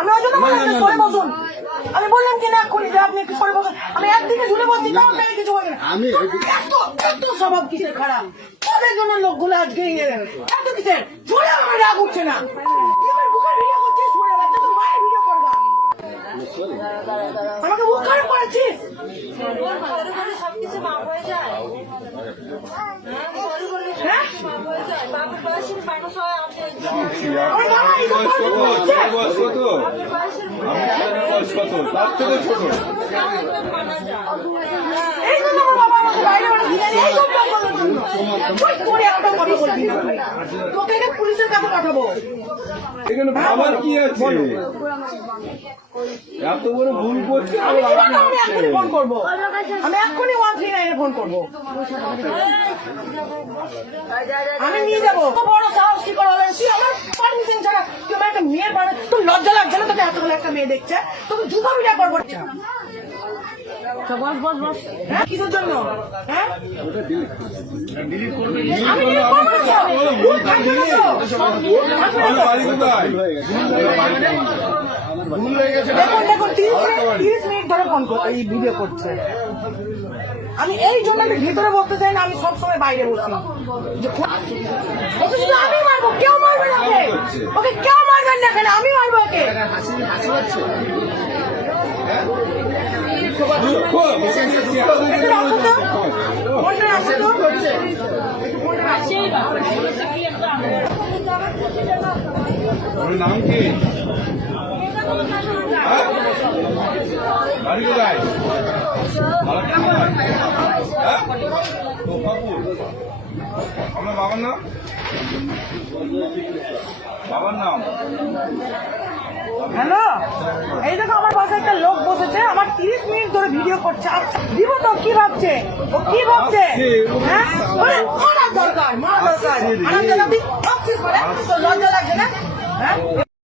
আমি ওই জন্য বললাম সরে বসুন। আমি বললাম কি না এক্ষুনি যে আপনি একটু সরে বসুন। আমি একদিকে ঝুলে বসছি তাও আপনাকে কিছু বলেন আমি এত এত স্বভাব কিসের খারাপ? তাদের জন্য লোকগুলো আজকে ইয়ে এত কিসের? ঝুলে আমার রাগ উঠছে না। এবার বুকের ভিডিও করছিস সরে বাচ্চা তোর মায়ের ভিডিও করবা। আমাকে খারাপ করেছিস? কথা বলবি না। তোকে পুলিশের কাছে এখানে ভাবার কি আছে? এত বড় ভুল করছে আমি এক্ষুনি ফোন করব। আমি এক্ষুনি ওয়ান থ্রি নাইনে ফোন করব। আমি নিয়ে যাব। বড় সাহস কি করে তুই আমার পারমিশন ছাড়া তুই আমার একটা মেয়ের বাড়ি তোর লজ্জা লাগছে না তোকে এতগুলো একটা মেয়ে দেখছে? তোকে জুতা বিটা করব। বস বস বস। কিসের জন্য? হ্যাঁ? দেখুন দেখুন তিরিশ মিনিট ধরে ফোন এই ভিডিও করছে। আমি এই জন্য আমি ভিতরে বসতে চাই না আমি সবসময় বাইরে বসি। যে ওকে শুধু আমি মারবো কেউ মারবে না ওকে কেউ মারবেন না এখানে আমি মারবো ওকে একটু রাখো তো ফোনটা রাখো তো ওর নাম কি? বাড়ি কোথায়। আমার বাবার নাম বাবার নাম হ্যালো এই দেখো পাশে একটা লোক বসেছে আমার তিরিশ মিনিট ধরে ভিডিও করছে। দিব তো কি ভাবছে? ও কি ভাবছে? হ্যাঁ? মারা দরকার মারা দরকার। লজ্জা লাগছে না? হ্যাঁ?